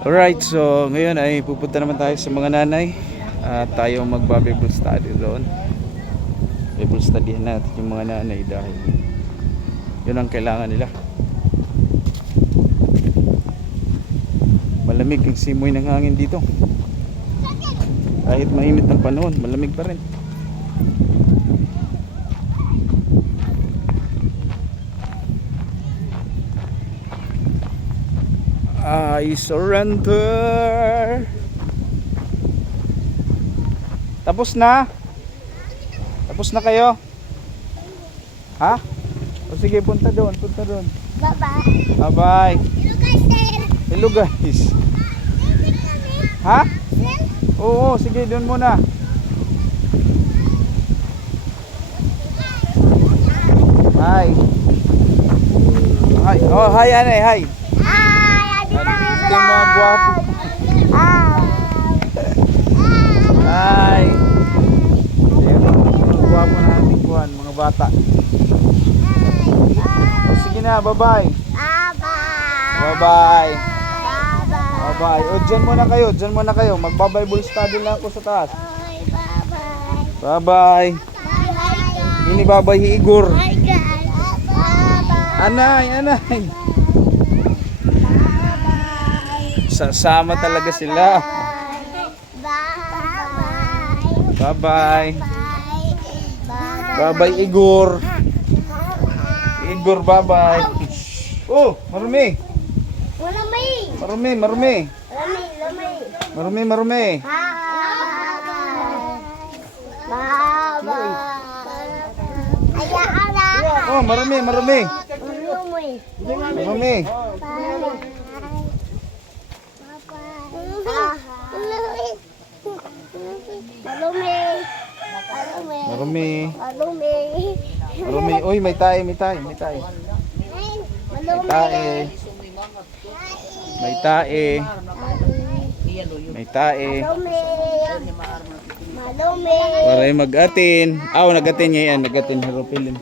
Alright, so ngayon ay pupunta naman tayo sa mga nanay at tayo magba-Bible study doon. Bible studyhan natin yung mga nanay dahil yun ang kailangan nila. Malamig ang simoy ng hangin dito. Kahit mainit ang panahon, malamig pa rin. I surrender. Tapos na? Tapos na kayo? Ha? O sige, punta doon, punta doon. Bye-bye. Bye-bye. Hello guys. Hello guys. Ha? Oo, sige, doon muna. Hi. Hi. Oh, hi Anay, hi. Ito yung mga gwapo. Hi. Ayan, mga gwapo na ating buwan, mga bata. O, sige na, bye-bye. Bye-bye. Bye-bye. O, dyan muna kayo, dyan muna kayo. Magba-Bible study lang ako sa taas. Bye-bye. Ini babay Igor. Anay, anay. Sasama talaga sila. Bye-bye. Bye-bye Igor. Igor, bye-bye. Oh, marumi. Marumi, marumi. Marumi, marumi. Oh, marumi, marumi. Marumi. Marumi. Marumi. Uy, may tae, may tae, may tae. May tae. May tae. May tae. Para mag-atin. Aw, nag-atin niya yan. Nag-atin haropilin.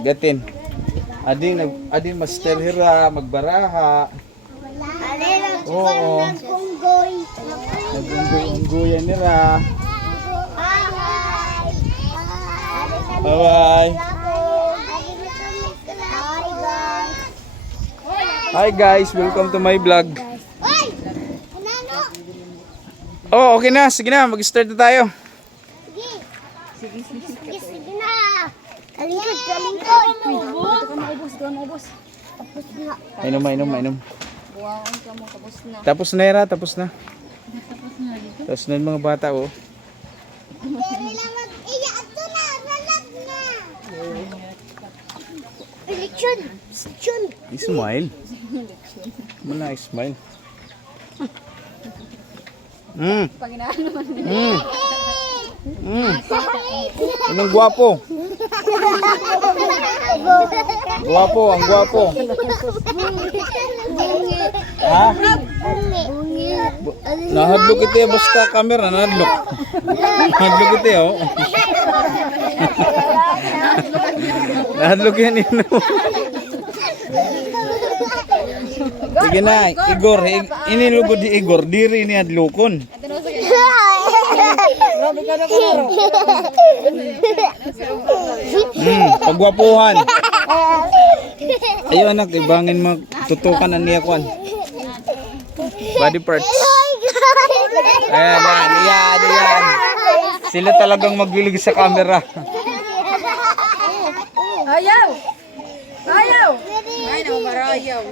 Nag-atin. Adin master hira, magbaraha. Oo. Nag-unggoy-unggoyan nila. Bye-bye. Hi guys, welcome to my vlog. Oh, okay na. Sige na, mag-start na tayo. Sige na. Kalingkod, kalingkod. Mainom, mainom, mainom. Tapos na Era, tapos na. Tapos na yung mga bata, oh. Smile. Muna, smile. Anong gwapo? Gwapo, ang gwapo. Ha? Nahadlok ito ya, basta camera, nahadlok. Nahadlok ito ya, oh. Nahadlok yan yun. Sige na, Igor, inilugod di Igor, diri ni hadlokon. Pagwapuhan. Ayo anak, ibangin magtutukan ang niya kwan. Body parts. Ayan, yan, yan. Sila talagang magwilig sa camera. Ayaw! Ayaw! Ay, naman marayaw.